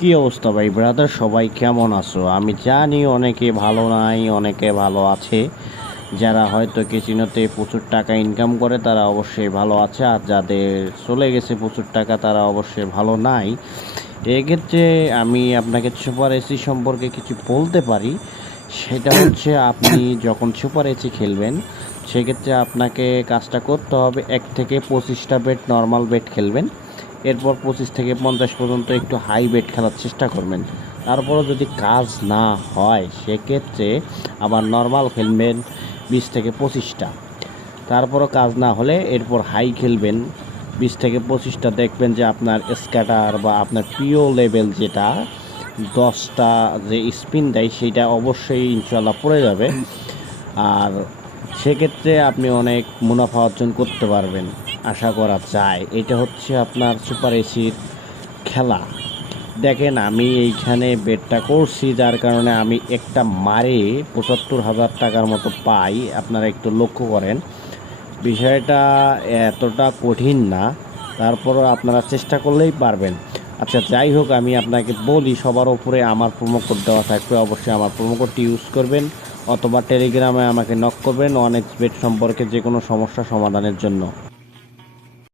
কি অবস্থা ভাই ব্রাদার, সবাই কেমন আছো? আমি জানি অনেকে ভালো নাই, অনেকে ভালো আছে। যারা হয়তো ক্যাসিনোতে প্রচুর টাকা ইনকাম করে তারা অবশ্যই ভালো আছে, আর যাদের চলে গেছে প্রচুর টাকা তারা অবশ্যই ভালো নাই। এক্ষেত্রে আমি আপনাকে সুপার এসি সম্পর্কে কিছু বলতে পারি। সেটা হচ্ছে আপনি যখন সুপার এসি খেলবেন সেক্ষেত্রে আপনাকে কাজটা করতে হবে, 1 থেকে 25টা বেট নর্মাল বেট খেলবেন। এরপর 25 থেকে 50 পর্যন্ত একটু হাই বেট খেলার চেষ্টা করবেন। তারপরও যদি কাজ না হয় সেক্ষেত্রে আবার নর্মাল খেলবেন 20 থেকে 25টা। তারপরও কাজ না হলে এরপর হাই খেলবেন 20 থেকে 25টা। দেখবেন যে আপনার স্ক্যাটার বা আপনার প্রিয় লেভেল যেটা 10টা যে স্পিন দেয় সেইটা অবশ্যই ইনশাল্লাহ পড়ে যাবে। আর সেক্ষেত্রে আপনি অনেক মুনাফা অর্জন করতে পারবেন আশা করা যায়। এটা হচ্ছে আপনার সুপার এসির খেলা। দেখেন আমি এইখানে বেটটা করছি যার কারণে আমি একটা মারে 75,000 টাকার মতো পাই। আপনারা একটু লক্ষ্য করেন, বিষয়টা এতটা কঠিন না, তারপরও আপনারা চেষ্টা করলেই পারবেন। আচ্ছা যাই হোক, আমি আপনাকে বলি সবার উপরে আমার প্রোমো কোড দেওয়া থাকবে, অবশ্যই আমার প্রোমো কোডটি ইউজ করবেন, অথবা টেলিগ্রামে আমাকে নক করবেন 1xBet সম্পর্কে যে কোনো সমস্যা সমাধানের জন্য।